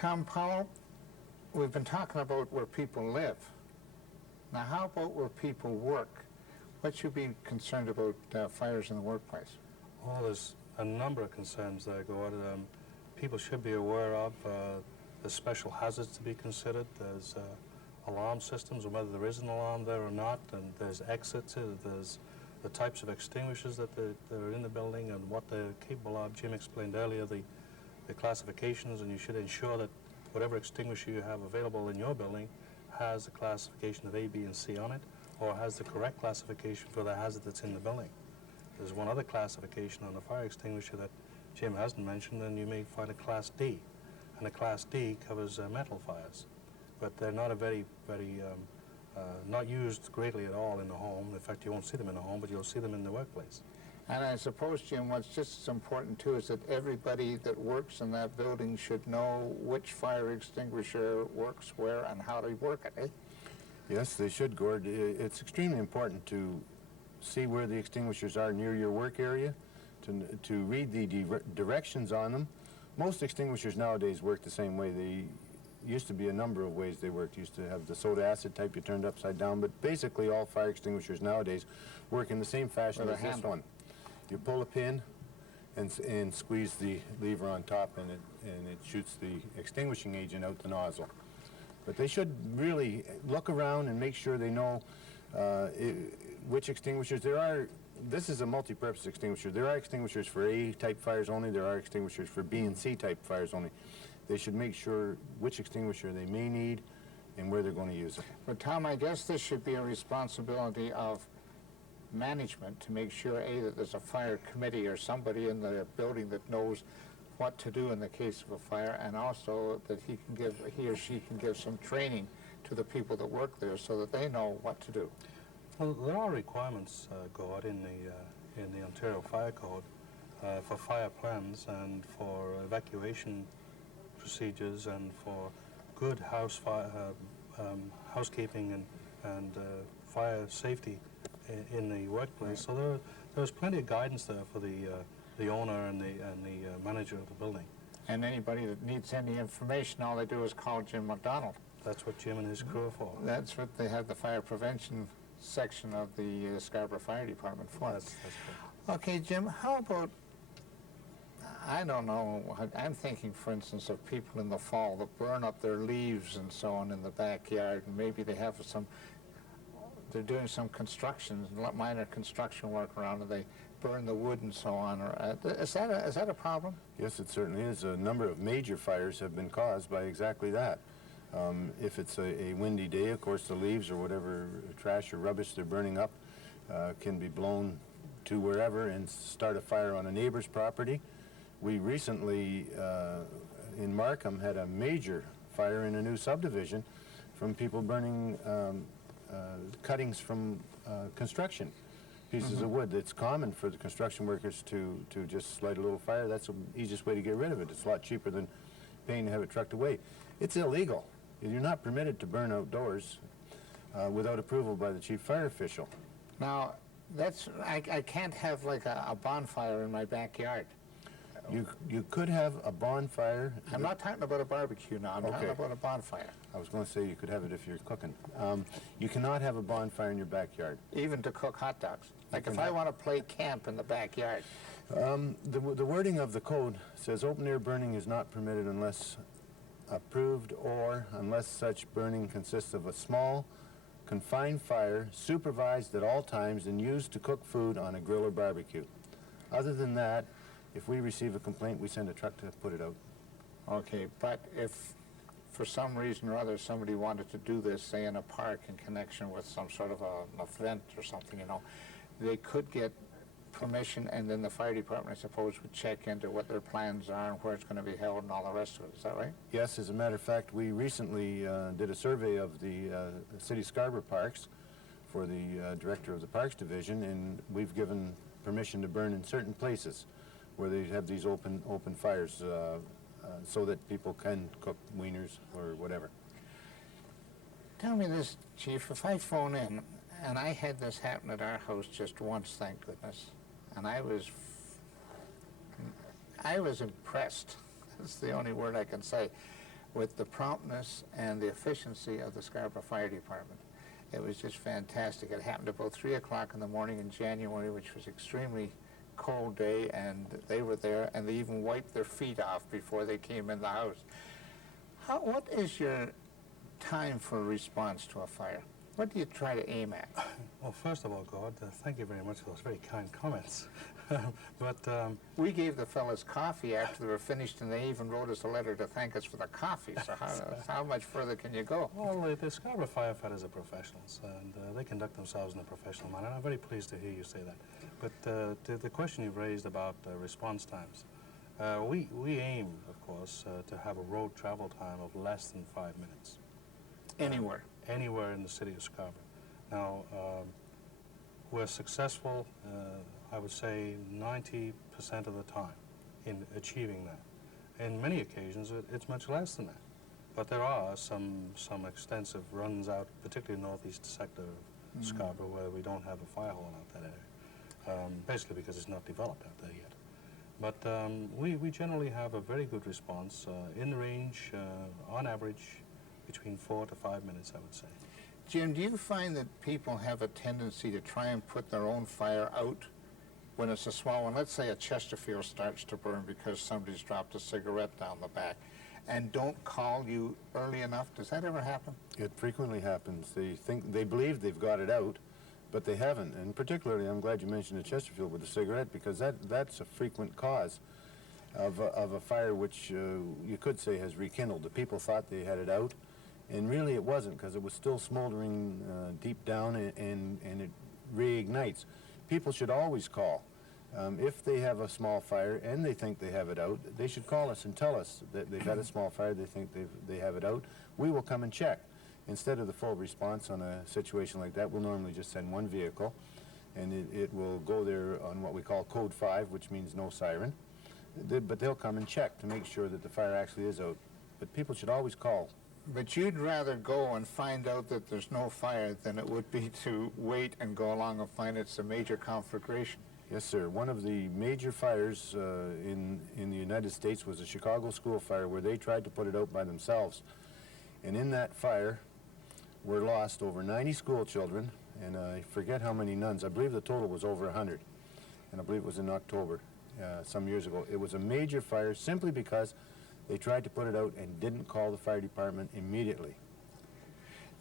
Tom Powell, we've been talking about where people live. Now, how about where people work? What should be concerned about fires in the workplace? Well, there's a number of concerns there, Gord. People should be aware of the special hazards to be considered. There's alarm systems, and whether there is an alarm there or not, and there's exits, there's the types of extinguishers that are in the building and what they're capable of. Jim explained earlier the classifications, and you should ensure that whatever extinguisher you have available in your building has a classification of A, B, and C on it, or has the correct classification for the hazard that's in the building. There's one other classification on the fire extinguisher that Jim hasn't mentioned, and you may find a Class D. And a Class D covers metal fires. But they're not not used greatly at all in the home. In fact, you won't see them in the home, but you'll see them in the workplace. And I suppose, Jim, what's just as important, too, is that everybody that works in that building should know which fire extinguisher works where and how to work it, eh? Yes, they should, Gord. It's extremely important to see where the extinguishers are near your work area, to read the directions on them. Most extinguishers nowadays work the same way. They used to be a number of ways they worked. Used to have the soda acid type you turned upside down, but basically all fire extinguishers nowadays work in the same fashion as this one. You pull a pin and squeeze the lever on top, and it shoots the extinguishing agent out the nozzle. But they should really look around and make sure they know which extinguishers there are. This is a multi-purpose extinguisher. There are extinguishers for A-type fires only. There are extinguishers for B and C-type fires only. They should make sure which extinguisher they may need and where they're going to use it. But, Tom, I guess this should be a responsibility of management to make sure, A, that there's a fire committee or somebody in the building that knows what to do in the case of a fire, and also that he or she can give some training to the people that work there so that they know what to do. Well, there are requirements, Gord, in the Ontario Fire Code for fire plans and for evacuation procedures and for good housekeeping and fire safety in the workplace. So there's plenty of guidance there for the owner and the manager of the building. And anybody that needs any information, all they do is call Jim McDonald. That's what Jim and his crew are for. That's what they have the fire prevention section of the Scarborough Fire Department for. That's good. Okay, Jim, how about, I don't know, I'm thinking, for instance, of people in the fall that burn up their leaves and so on in the backyard, and maybe they have they're doing some construction, minor construction work around, and they burn the wood and so on. Is that a problem? Yes, it certainly is. A number of major fires have been caused by exactly that. If it's a windy day, of course, the leaves or whatever trash or rubbish they're burning up can be blown to wherever and start a fire on a neighbor's property. We recently, in Markham, had a major fire in a new subdivision from people burning cuttings from construction, pieces of wood. It's common for the construction workers to just light a little fire. That's the easiest way to get rid of it. It's a lot cheaper than paying to have it trucked away. It's illegal. You're not permitted to burn outdoors without approval by the chief fire official. Now, I can't have like a bonfire in my backyard. You could have a bonfire. I'm not talking about a barbecue now. I'm talking about a bonfire. I was going to say you could have it if you're cooking. You cannot have a bonfire in your backyard. Even to cook hot dogs. Like if I want to play camp in the backyard. The wording of the code says open air burning is not permitted unless approved or unless such burning consists of a small, confined fire supervised at all times and used to cook food on a grill or barbecue. Other than that, if we receive a complaint, we send a truck to put it out. Okay, but if for some reason or other somebody wanted to do this, say in a park in connection with some sort of an event or something, you know, they could get permission, and then the fire department, I suppose, would check into what their plans are and where it's going to be held and all the rest of it. Is that right? Yes, as a matter of fact, we recently did a survey of the City Scarborough Parks for the director of the Parks Division, and we've given permission to burn in certain places where they have these open fires so that people can cook wieners or whatever. Tell me this, Chief, if I phone in, and I had this happen at our house just once, thank goodness, and I was impressed. That's the only word I can say. with the promptness and the efficiency of the Scarborough Fire Department. It was just fantastic. It happened about 3 o'clock in the morning in January, which was extremely cold day, and they were there, and they even wiped their feet off before they came in the house. What is your time for response to a fire? What do you try to aim at? Well, first of all, Gord, thank you very much for those very kind comments. But We gave the fellas coffee after they were finished, and they even wrote us a letter to thank us for the coffee. So how much further can you go? well, the Scarborough firefighters are professionals, and they conduct themselves in a professional manner. I'm very pleased to hear you say that. But the question you've raised about response times, we aim, of course, to have a road travel time of less than 5 minutes. Anywhere. Anywhere in the city of Scarborough. Now, we're successful, I would say 90% of the time in achieving that. In many occasions, it's much less than that. But there are some extensive runs out, particularly northeast sector of Scarborough, where we don't have a fire hall out that area, basically because it's not developed out there yet. But we generally have a very good response in the range, on average, between 4 to 5 minutes, I would say. Jim, do you find that people have a tendency to try and put their own fire out when it's a small one? Let's say a Chesterfield starts to burn because somebody's dropped a cigarette down the back, and don't call you early enough. Does that ever happen? It frequently happens. They believe they've got it out, but they haven't. And particularly, I'm glad you mentioned the Chesterfield with the cigarette, because that's a frequent cause of a fire which you could say has rekindled. The people thought they had it out, and really it wasn't, because it was still smoldering deep down, and it reignites. People should always call. If they have a small fire and they think they have it out, they should call us and tell us that they've had a small fire, they think they have it out. We will come and check. Instead of the full response on a situation like that, we'll normally just send one vehicle, and it will go there on what we call Code 5, which means no siren. But they'll come and check to make sure that the fire actually is out. But people should always call. But you'd rather go and find out that there's no fire than it would be to wait and go along and find it's a major conflagration. Yes, sir. One of the major fires in the United States was a Chicago school fire where they tried to put it out by themselves. And in that fire were lost over 90 school children, and I forget how many nuns. I believe the total was over 100, and I believe it was in October some years ago. It was a major fire simply because they tried to put it out and didn't call the fire department immediately.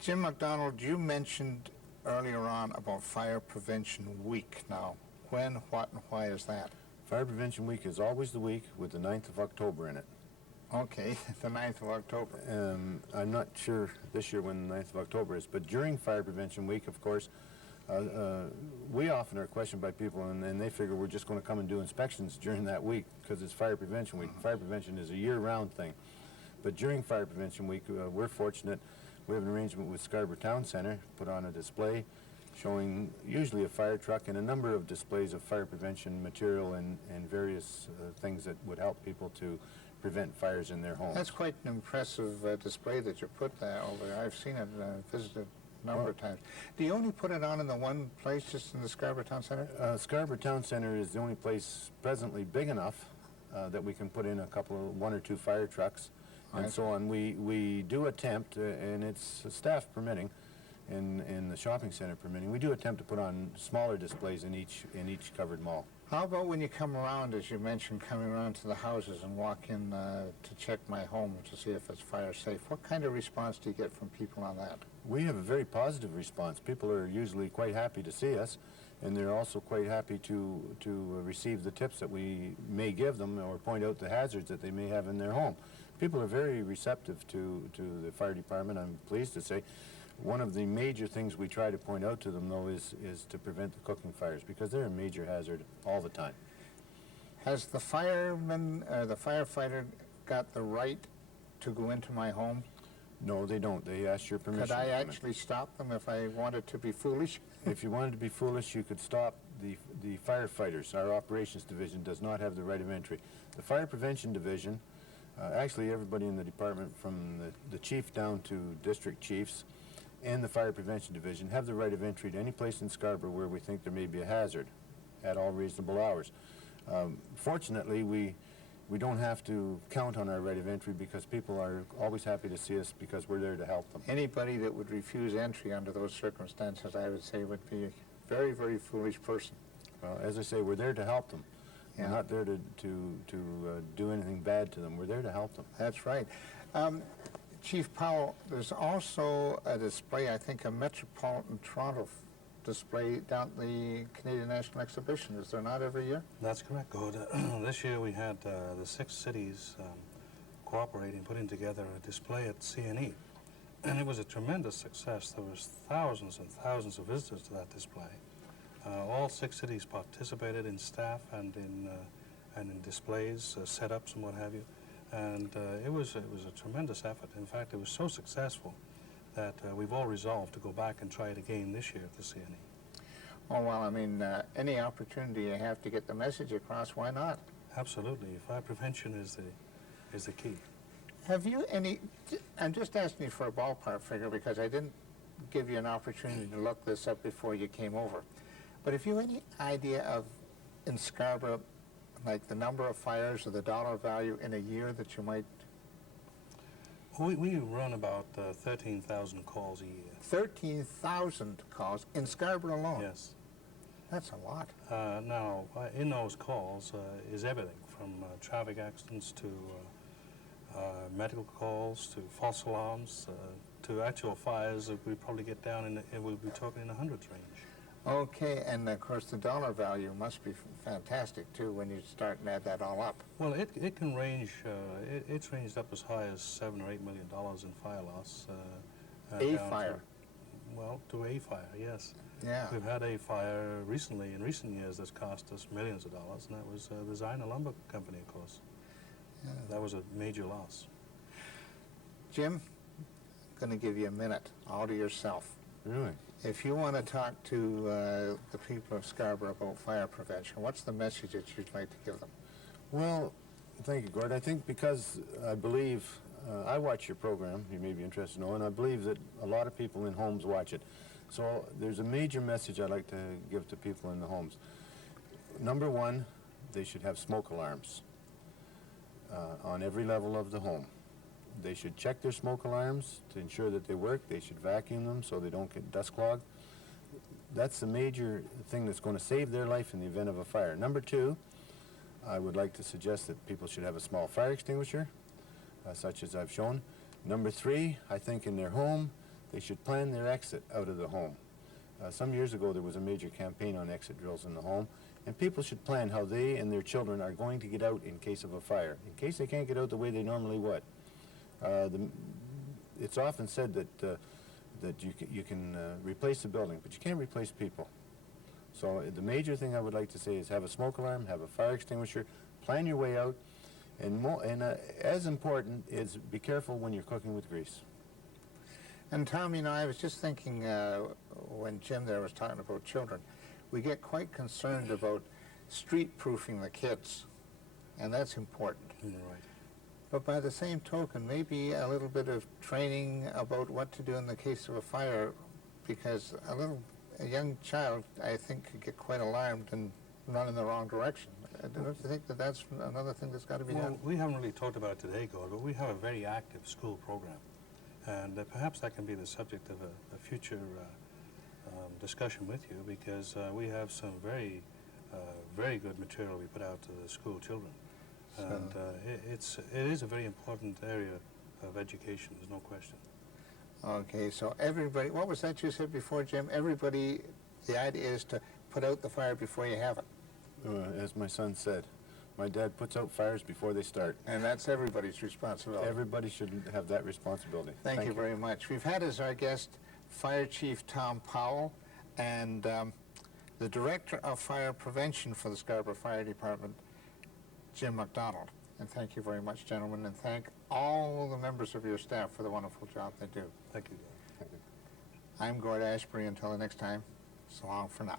Jim McDonald, you mentioned earlier on about Fire Prevention Week. Now, when, what, and why is that? Fire Prevention Week is always the week with the 9th of October in it. Okay, the 9th of October. I'm not sure this year when the 9th of October is, but during Fire Prevention Week, of course, we often are questioned by people, and they figure we're just going to come and do inspections during that week because it's Fire Prevention Week. Fire prevention is a year-round thing. But during Fire Prevention Week, we're fortunate. We have an arrangement with Scarborough Town Center, put on a display showing usually a fire truck and a number of displays of fire prevention material and various things that would help people to prevent fires in their homes. That's quite an impressive display that you put there over there. I've seen it, visited a number of times. Do you only put it on in the one place, just in the Scarborough Town Center? Scarborough Town Center is the only place presently big enough that we can put in one or two fire trucks and so on. We do attempt, and it's staff permitting, in the shopping center permitting, we do attempt to put on smaller displays in each covered mall. How about when you come around, as you mentioned, coming around to the houses and walk in to check my home to see if it's fire safe? What kind of response do you get from people on that? We have a very positive response. People are usually quite happy to see us, and they're also quite happy to receive the tips that we may give them or point out the hazards that they may have in their home. People are very receptive to the fire department, I'm pleased to say. One of the major things we try to point out to them, though, is to prevent the cooking fires, because they're a major hazard all the time. Has the fireman, the firefighter, got the right to go into my home? No, they don't. They ask your permission. Could I actually stop them if I wanted to be foolish? If you wanted to be foolish, you could stop the firefighters. Our operations division does not have the right of entry. The fire prevention division, actually everybody in the department from the chief down to district chiefs, and the Fire Prevention Division have the right of entry to any place in Scarborough where we think there may be a hazard at all reasonable hours. Fortunately, we we don't have to count on our right of entry because people are always happy to see us because we're there to help them. Anybody that would refuse entry under those circumstances, I would say, would be a very, very foolish person. As I say, we're there to help them. Yeah. We're not there to do anything bad to them. We're there to help them. That's right. Chief Powell, there's also a display, I think, a Metropolitan Toronto display down at the Canadian National Exhibition. Is there not every year? That's correct, Gord. This year we had the 6 cities cooperating, putting together a display at CNE. And it was a tremendous success. There was thousands and thousands of visitors to that display. All 6 cities participated in staff and in displays, setups and what have you. And it was a tremendous effort. In fact, it was so successful that we've all resolved to go back and try it again this year at the CNE. Oh, well, I mean, any opportunity you have to get the message across, why not? Absolutely. Fire prevention is the key. Have you any, I'm just asking you for a ballpark figure because I didn't give you an opportunity to look this up before you came over. But have you any idea of, in Scarborough, like the number of fires or the dollar value in a year that you might? We run about 13,000 calls a year. 13,000 calls in Scarborough alone? Yes. That's a lot. Now, in those calls is everything from traffic accidents to medical calls to false alarms to actual fires that we probably get down in, we'll be talking in the hundreds range. Okay, and of course the dollar value must be fantastic too when you start and add that all up. Well, it can range, it's ranged up as high as $7 or $8 million in fire loss. A down fire? To a fire, yes. Yeah. We've had a fire recently, in recent years, that's cost us millions of dollars, and that was the Zina Lumber Company, of course. Yeah. That was a major loss. Jim, I'm going to give you a minute all to yourself. Really? If you want to talk to the people of Scarborough about fire prevention, what's the message that you'd like to give them? Well, thank you, Gord. I think because I believe, I watch your program, you may be interested to know, and I believe that a lot of people in homes watch it. So there's a major message I'd like to give to people in the homes. Number one, they should have smoke alarms on every level of the home. They should check their smoke alarms to ensure that they work. They should vacuum them so they don't get dust clogged. That's the major thing that's going to save their life in the event of a fire. Number two, I would like to suggest that people should have a small fire extinguisher, such as I've shown. Number three, I think in their home, they should plan their exit out of the home. Some years ago, there was a major campaign on exit drills in the home, and people should plan how they and their children are going to get out in case of a fire, in case they can't get out the way they normally would. It's often said that you can replace the building, but you can't replace people. So the major thing I would like to say is have a smoke alarm, have a fire extinguisher, plan your way out, and as important is be careful when you're cooking with grease. And Tom, you know, I was just thinking when Jim there was talking about children, we get quite concerned about street-proofing the kids, and that's important. Right. But by the same token, maybe a little bit of training about what to do in the case of a fire, because a young child, I think, could get quite alarmed and run in the wrong direction. Don't you think that that's another thing that's got to be done? We haven't really talked about it today, Gord, but we have a very active school program. And perhaps that can be the subject of a future discussion with you, because we have some very good material we put out to the school children. And it is a very important area of education, there's no question. Okay, so everybody, what was that you said before, Jim? Everybody, the idea is to put out the fire before you have it. As my son said, my dad puts out fires before they start. And that's everybody's responsibility. Everybody should have that responsibility. Thank you very much. We've had as our guest Fire Chief Tom Powell and the Director of Fire Prevention for the Scarborough Fire Department, Jim McDonald. And thank you very much, gentlemen, and thank all the members of your staff for the wonderful job they do. Thank you, Gord. I'm Gord Ashbury. Until the next time, so long for now.